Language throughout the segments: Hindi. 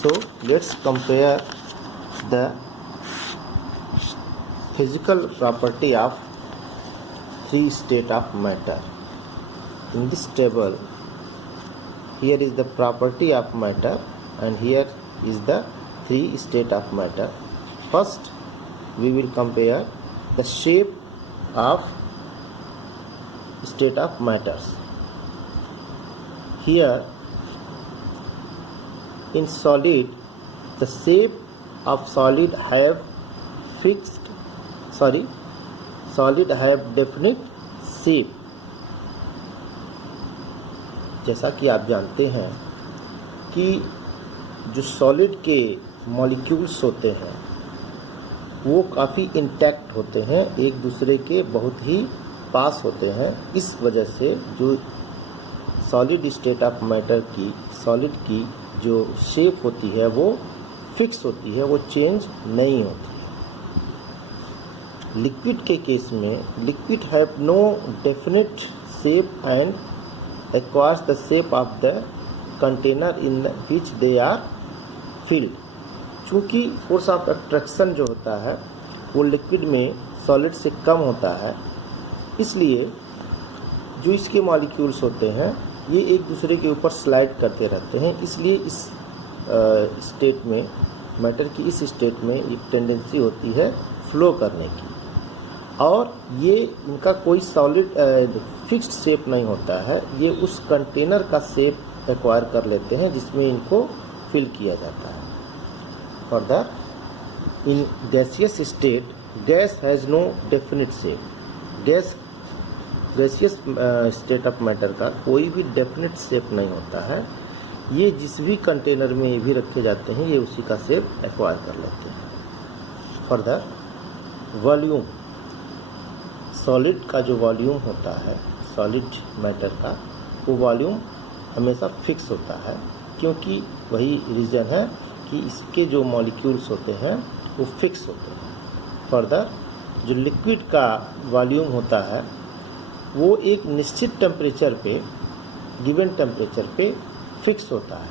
So let's compare the physical property of three state of matter. In this table, here is the property of matter and here is the three state of matter. First, we will compare the shape of state of matters. Here in solid, the shape of solid have definite shape. जैसा कि आप जानते हैं कि जो सॉलिड के मॉलिक्यूल्स होते हैं वो काफ़ी इंटैक्ट होते हैं, एक दूसरे के बहुत ही पास होते हैं. इस वजह से जो सॉलिड स्टेट ऑफ मैटर की सॉलिड की जो शेप होती है वो फिक्स होती है, वो चेंज नहीं होती है. लिक्विड के केस में liquid have no definite shape and acquires the shape of the container in which they are filled. चूँकि फोर्स ऑफ अट्रैक्शन जो होता है वो लिक्विड में सॉलिड से कम होता है, इसलिए जो इसके मॉलिक्यूल्स होते हैं ये एक दूसरे के ऊपर स्लाइड करते रहते हैं. इसलिए इस स्टेट में मैटर की इस स्टेट में एक टेंडेंसी होती है फ्लो करने की, और ये इनका कोई सॉलिड फिक्स्ड शेप नहीं होता है. ये उस कंटेनर का शेप एक्वायर कर लेते हैं जिसमें इनको फिल किया जाता है. Further, in gaseous state gas has no definite shape. Gaseous state of matter का कोई भी डेफिनेट शेप नहीं होता है. ये जिस भी कंटेनर में ये भी रखे जाते हैं ये उसी का शेप एक्वायर कर लेते हैं. Further, volume. सॉलिड का जो वॉल्यूम होता है सॉलिड मैटर का, वो वॉल्यूम हमेशा फिक्स होता है, क्योंकि वही रीज़न है कि इसके जो मॉलिक्यूल्स होते हैं वो फिक्स होते हैं. फर्दर, जो लिक्विड का वॉल्यूम होता है वो एक निश्चित टेम्परेचर पे, गिवन टेम्परेचर पे फिक्स होता है,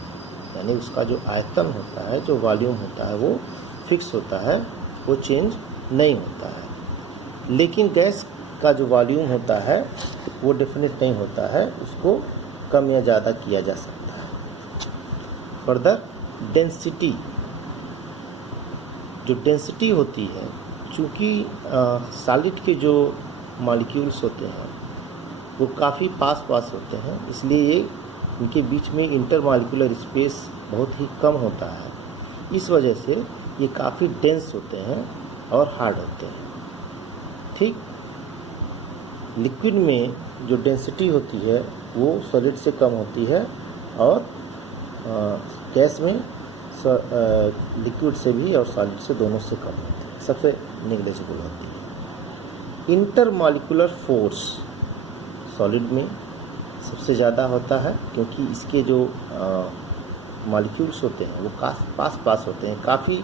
यानी उसका जो आयतन होता है, जो वॉल्यूम होता है वो फिक्स होता है, वो चेंज नहीं होता है. लेकिन गैस का जो वॉल्यूम होता है वो डेफिनेट नहीं होता है, उसको कम या ज़्यादा किया जा सकता है. Further, density. जो डेंसिटी होती है, चूँकि सॉलिड के जो मॉलिक्यूल्स होते हैं वो काफ़ी पास होते हैं, इसलिए ये इनके बीच में इंटरमॉलिक्यूलर स्पेस बहुत ही कम होता है. इस वजह से ये काफ़ी डेंस होते हैं और हार्ड होते हैं. ठीक, लिक्विड में जो डेंसिटी होती है वो सॉलिड से कम होती है, और गैस में लिक्विड से भी और सॉलिड से दोनों से कम होती है, सबसे नेग्लिजिबल होती है. इंटरमॉलिक्यूलर फोर्स सॉलिड में सबसे ज़्यादा होता है, क्योंकि इसके जो मॉलिक्यूल्स होते हैं वो पास होते हैं, काफ़ी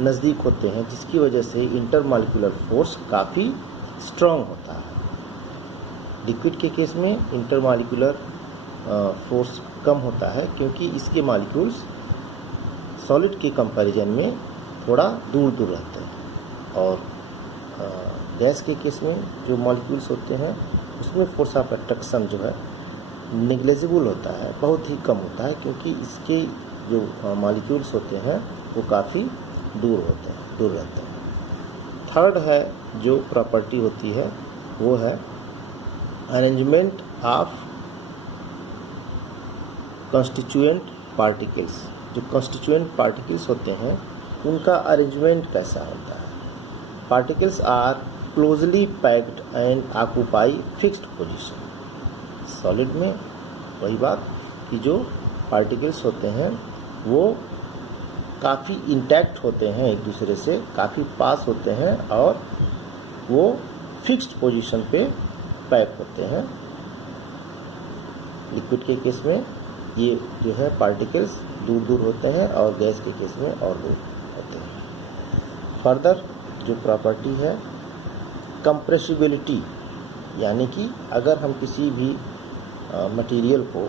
नज़दीक होते हैं, जिसकी वजह से इंटरमॉलिक्यूलर फोर्स काफ़ी स्ट्रॉन्ग होता है. लिक्विड के केस में इंटरमॉलिक्यूलर फोर्स कम होता है, क्योंकि इसके मॉलिक्यूल्स सॉलिड के कंपैरिजन में थोड़ा दूर रहते हैं. और गैस के केस में जो मॉलिक्यूल्स होते हैं उसमें फोर्स ऑफ अट्रैक्शन जो है नेग्लिजिबल होता है, बहुत ही कम होता है, क्योंकि इसके जो मॉलिक्यूल्स होते हैं वो काफ़ी दूर रहते हैं. थर्ड है जो प्रॉपर्टी होती है वो है अरेंजमेंट ऑफ कंस्टिट्यूएंट पार्टिकल्स. जो कंस्टिट्यूएंट पार्टिकल्स होते हैं उनका अरेंजमेंट कैसा होता है. Particles are closely packed and occupy fixed position. Solid में वही बात कि जो पार्टिकल्स होते हैं वो काफ़ी इंटैक्ट होते हैं, एक दूसरे से काफ़ी पास होते हैं, और वो फिक्स्ड पोजीशन पे पैक होते हैं. लिक्विड के केस में ये जो है पार्टिकल्स दूर होते हैं, और गैस के केस में और दूर होते हैं. फर्दर जो प्रॉपर्टी है कंप्रेसिबिलिटी, यानी कि अगर हम किसी भी मटेरियल को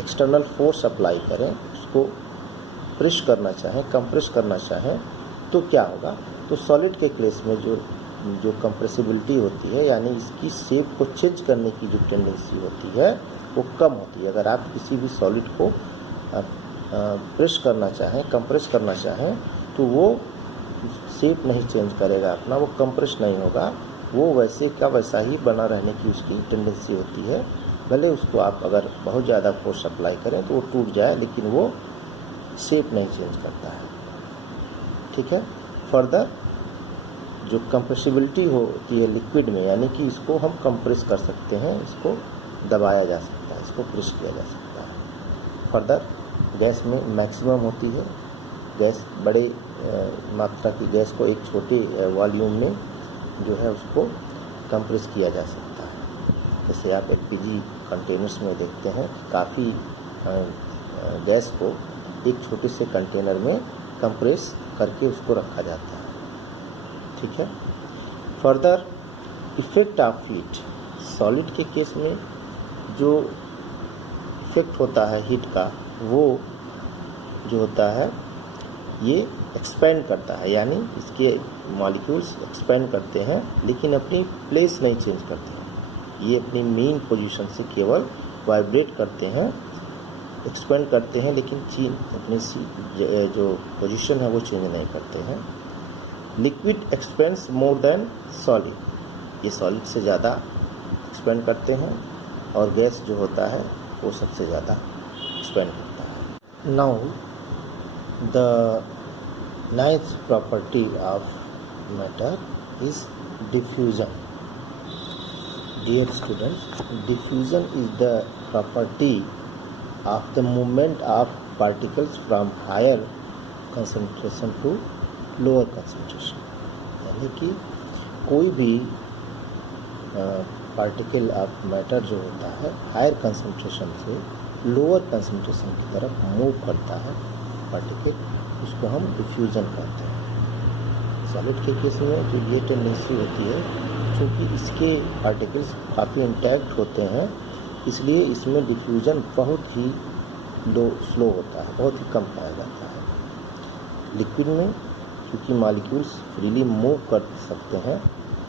एक्सटर्नल फोर्स अप्लाई करें, उसको प्रेस करना चाहें, कंप्रेस करना चाहें तो क्या होगा, तो सॉलिड के केस में जो कंप्रेसिबिलिटी होती है, यानी इसकी शेप को चेंज करने की जो टेंडेंसी होती है वो कम होती है। अगर आप किसी भी सॉलिड को प्रेस करना चाहें, कंप्रेस करना चाहें तो वो शेप नहीं चेंज करेगा अपना, वो कंप्रेस नहीं होगा, वो वैसे का वैसा ही बना रहने की उसकी टेंडेंसी होती है। भले उसको आप अगर बहुत ज़्यादा फोर्स अप्लाई करें तो वो टूट जाए, लेकिन वो शेप नहीं चेंज करता है। ठीक है। फर्दर जो कंप्रेसिबिलिटी होती है लिक्विड में, यानी कि इसको हम कंप्रेस कर सकते हैं, इसको दबाया जा सकता है, इसको प्रेस किया जा सकता है। फर्दर गैस में मैक्सिमम होती है। गैस बड़े मात्रा की गैस को एक छोटे वॉल्यूम में जो है उसको कंप्रेस किया जा सकता है। जैसे आप एलपीजी कंटेनर्स में देखते हैं, काफ़ी गैस को एक छोटे से कंटेनर में कंप्रेस करके उसको रखा जाता है। ठीक है। Further effect of heat, solid के केस में जो इफ़ेक्ट होता है हीट का, वो जो होता है ये एक्सपेंड करता है, यानी इसके मॉलिक्यूल्स एक्सपेंड करते हैं लेकिन अपनी प्लेस नहीं चेंज करते हैं। ये अपनी मेन पोजीशन से केवल वाइब्रेट करते हैं, एक्सपेंड करते हैं, लेकिन अपनी जो पोजीशन है वो चेंज नहीं करते हैं। Liquid expends more than solid, ये सॉलिड से ज़्यादा एक्सपेंड करते हैं और गैस जो होता है वो सबसे ज़्यादा एक्सपेंड करता है। Now the ninth property of matter is diffusion. Dear students, diffusion is the property of the movement of particles from higher concentration to lower concentration. यानी कि कोई भी पार्टिकल ऑफ मैटर जो होता है हायर कंसंट्रेशन से लोअर कंसंट्रेशन की तरफ मूव करता है पार्टिकल, उसको हम डिफ्यूज़न कहते हैं। सॉलिड के केस में जो ये टेंडेंसी होती है, क्योंकि इसके पार्टिकल्स काफ़ी इंटैक्ट होते हैं, इसलिए इसमें डिफ्यूज़न बहुत ही स्लो होता है, बहुत ही कम पाया जाता है। लिक्विड में क्योंकि मॉलिक्यूल्स फ्रीली मूव कर सकते हैं,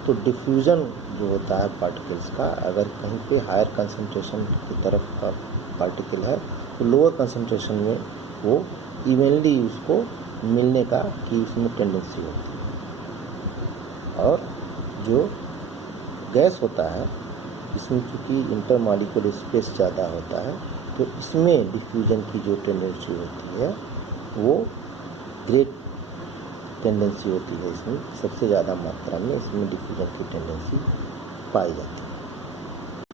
तो डिफ्यूज़न जो होता है पार्टिकल्स का, अगर कहीं पे हायर कंसंट्रेशन की तरफ का पार्टिकल है तो लोअर कंसंट्रेशन में वो इवनली उसको मिलने का की इसमें टेंडेंसी होती है। और जो गैस होता है इसमें चूँकि इंटरमॉलिक्यूलर स्पेस ज़्यादा होता है, तो इसमें डिफ्यूजन की जो टेंडेंसी होती है वो ग्रेट टेंडेंसी होती है, इसमें सबसे ज़्यादा मात्रा में इसमें डिफ्यूजन की टेंडेंसी पाई जाती है।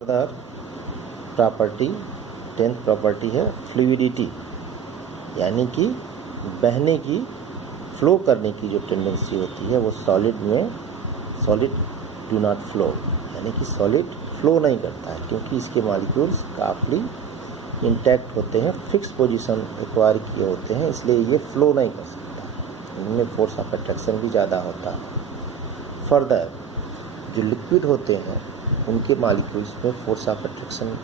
अदर प्रॉपर्टी, 10th प्रॉपर्टी है फ्लूइडिटी, यानी कि बहने की, फ्लो करने की जो टेंडेंसी होती है वो सॉलिड में, सॉलिड डू नॉट फ्लो, यानी कि सॉलिड फ्लो नहीं करता है क्योंकि इसके मॉलिक्यूल्स काफ़ी इंटैक्ट होते हैं, फिक्स पोजीशन एक्वायर किए होते हैं, इसलिए ये फ्लो नहीं कर सकता। इनमें फोर्स ऑफ अट्रैक्शन भी ज़्यादा होता है। फर्दर जो लिक्विड होते हैं उनके मॉलिक्यूल्स में फोर्स ऑफ अट्रैक्शन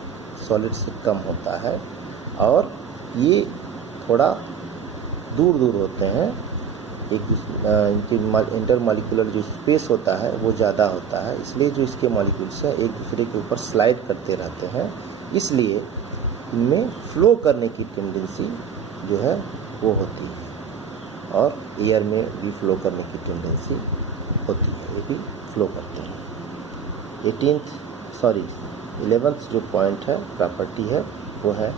सॉलिड से कम होता है और ये थोड़ा दूर दूर होते हैं, इनके इंटरमॉलिक्यूलर जो स्पेस होता है वो ज़्यादा होता है, इसलिए जो इसके मॉलिक्यूल्स हैं एक दूसरे के ऊपर स्लाइड करते रहते हैं, इसलिए इनमें फ्लो करने की टेंडेंसी जो है वो होती है और एयर में भी फ्लो करने की टेंडेंसी होती है, ये भी फ्लो करते हैं। 11th जो पॉइंट है, प्रॉपर्टी है, वो है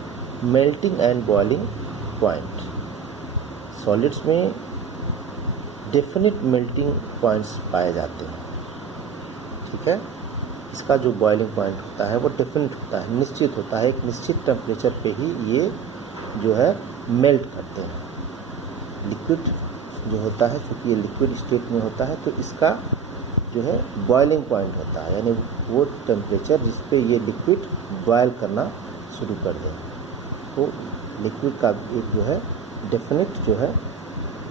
melting and boiling point. Solids में डेफिनेट मेल्टिंग पॉइंट्स पाए जाते हैं। ठीक है। इसका जो बॉइलिंग पॉइंट होता है वो डेफिनेट होता है, निश्चित होता है, एक निश्चित टेम्परेचर पे ही ये जो है मेल्ट करते हैं। लिक्विड जो होता है, क्योंकि ये लिक्विड स्टेट में होता है, तो इसका जो है बॉइलिंग पॉइंट होता है, यानी वो टेम्परेचर जिस पे ये लिक्विड बॉयल करना शुरू कर दें, तो लिक्विड का एक जो है डेफिनेट जो है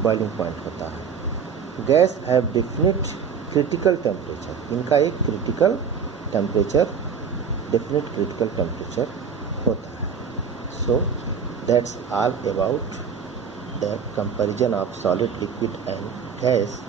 बॉइलिंग पॉइंट होता है। Guys have definite critical temperature, इनका एक critical temperature, definite critical temperature होता है। So that's all about the comparison of solid, liquid and gas